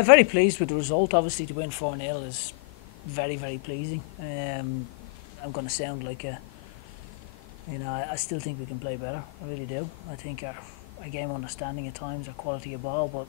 Very pleased with the result. Obviously, to win 4-0 is very, very pleasing. I'm going to sound like I still think we can play better. I really do. I think our game understanding at times, our quality of ball, but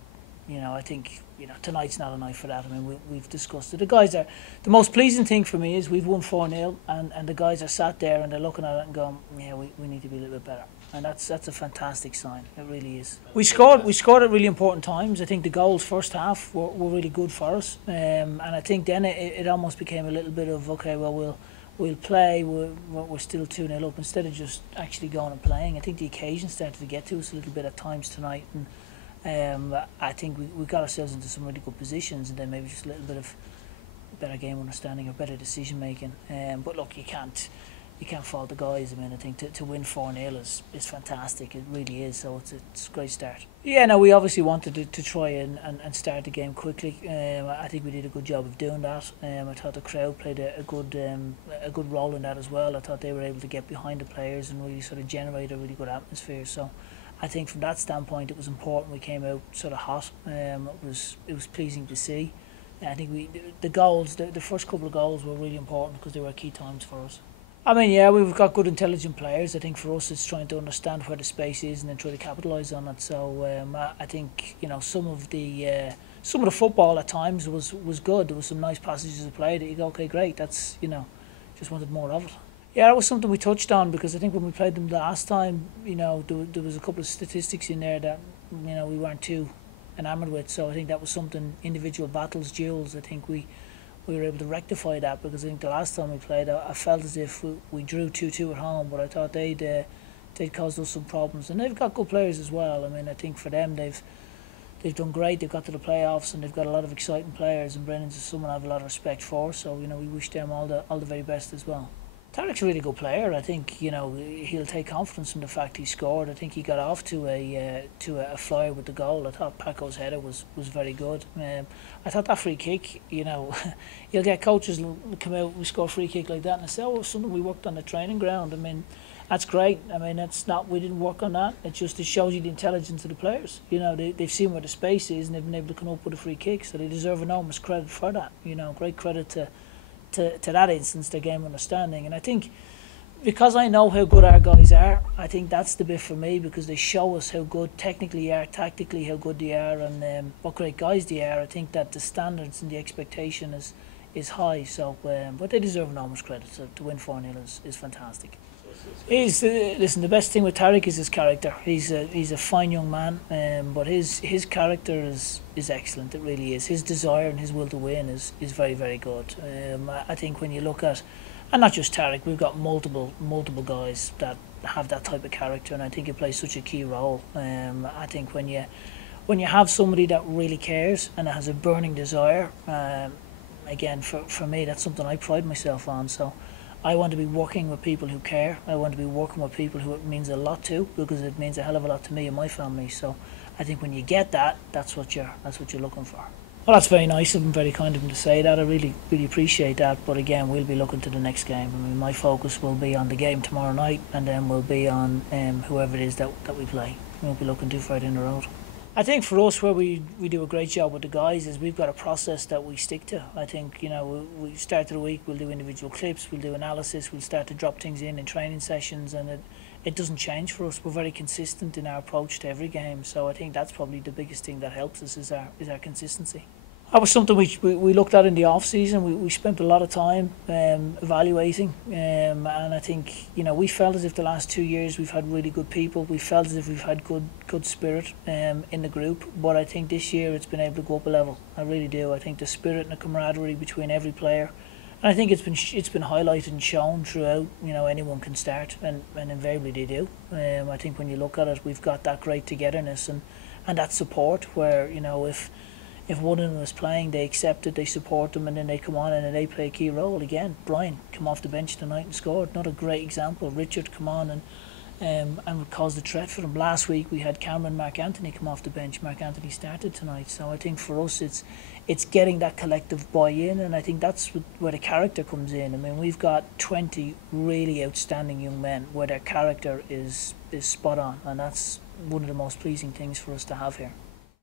I think tonight's not a night for that. I mean, we've discussed it. The most pleasing thing for me is we've won 4-0, and the guys are sat there and they're looking at it and going, yeah, we need to be a little bit better. And that's a fantastic sign. It really is. We scored at really important times. I think the goals first half were really good for us, and I think then it almost became a little bit of, okay, well we'll play. We're still 2-0 up instead of just actually going and playing. I think the occasion started to get to us a little bit at times tonight, and I think we got ourselves into some really good positions, and then maybe just a little bit of better game understanding or better decision making. But look, you can't fault the guys. I mean, I think to win 4-0 is fantastic. It really is. So it's a great start. Yeah, no, we obviously wanted to try and start the game quickly. I think we did a good job of doing that. I thought the crowd played a good role in that as well. I thought they were able to get behind the players and really sort of generate a really good atmosphere. So I think from that standpoint, it was important we came out sort of hot. It was pleasing to see. I think the first couple of goals were really important because they were key times for us. I mean, yeah, we've got good, intelligent players. I think for us, it's trying to understand where the space is and then try to capitalise on it. So I think some of the football at times was good. There was some nice passages of play that you go, okay, great. That's just wanted more of it. Yeah, that was something we touched on because I think when we played them last time, there was a couple of statistics in there that we weren't too enamoured with. So I think that was something, individual battles, duels. I think we were able to rectify that because I think the last time we played, I felt as if we drew 2-2 at home, but I thought they'd caused us some problems. And they've got good players as well. I mean, I think for them they've done great. They've got to the playoffs and they've got a lot of exciting players. And Brennan's someone I have a lot of respect for. So we wish them all the very best as well. Tarek's a really good player. I think he'll take confidence in the fact he scored. I think he got off to a flyer with the goal. I thought Paco's header was very good. I thought that free kick, you'll get coaches come out, we score a free kick like that, and I say, oh, it's something we worked on the training ground. I mean, that's great. I mean, we didn't work on that. It shows you the intelligence of the players. They've seen where the space is and they've been able to come up with a free kick, so they deserve enormous credit for that. Great credit to that instance, their game understanding. And I think because I know how good our guys are, I think that's the bit for me, because they show us how good technically they are, tactically how good they are, and what great guys they are. I think that the standards and the expectation is high. So, but they deserve enormous credit. So to win 4-0 is fantastic. Listen, the best thing with Tarek is his character. He's a fine young man, but his character is excellent. It really is. His desire and his will to win is very, very good. I think when you look at, and not just Tarek, we've got multiple guys that have that type of character, and I think it plays such a key role. I think when you have somebody that really cares and has a burning desire, again, for me, that's something I pride myself on. So I want to be working with people who care. I want to be working with people who it means a lot to, because it means a hell of a lot to me and my family. So I think when you get that, that's what you're looking for. Well, that's very nice of him, very kind of him to say that. I really, really appreciate that. But again, we'll be looking to the next game. I mean, my focus will be on the game tomorrow night, and then we'll be on whoever it is that we play. We won't be looking too far down the road. I think for us, where we do a great job with the guys, is we've got a process that we stick to. I think we start the week, we'll do individual clips, we'll do analysis, we'll start to drop things in training sessions, and it doesn't change for us. We're very consistent in our approach to every game. So I think that's probably the biggest thing that helps us is our consistency. That was something we looked at in the off season. We spent a lot of time evaluating, and I think we felt as if the last 2 years we've had really good people. We felt as if we've had good spirit in the group. But I think this year it's been able to go up a level. I really do. I think the spirit and the camaraderie between every player, and I think it's been highlighted and shown throughout. Anyone can start, and invariably they do. I think when you look at it, we've got that great togetherness and that support where if one of them is playing, they accept it, they support them, and then they come on and they play a key role. Again, Brian come off the bench tonight and scored. Another great example. Richard come on and caused a threat for them. Last week we had Cameron Mark Anthony come off the bench. Mark Anthony started tonight. So I think for us it's getting that collective buy-in, and I think that's where the character comes in. I mean, we've got 20 really outstanding young men where their character is spot on, and that's one of the most pleasing things for us to have here.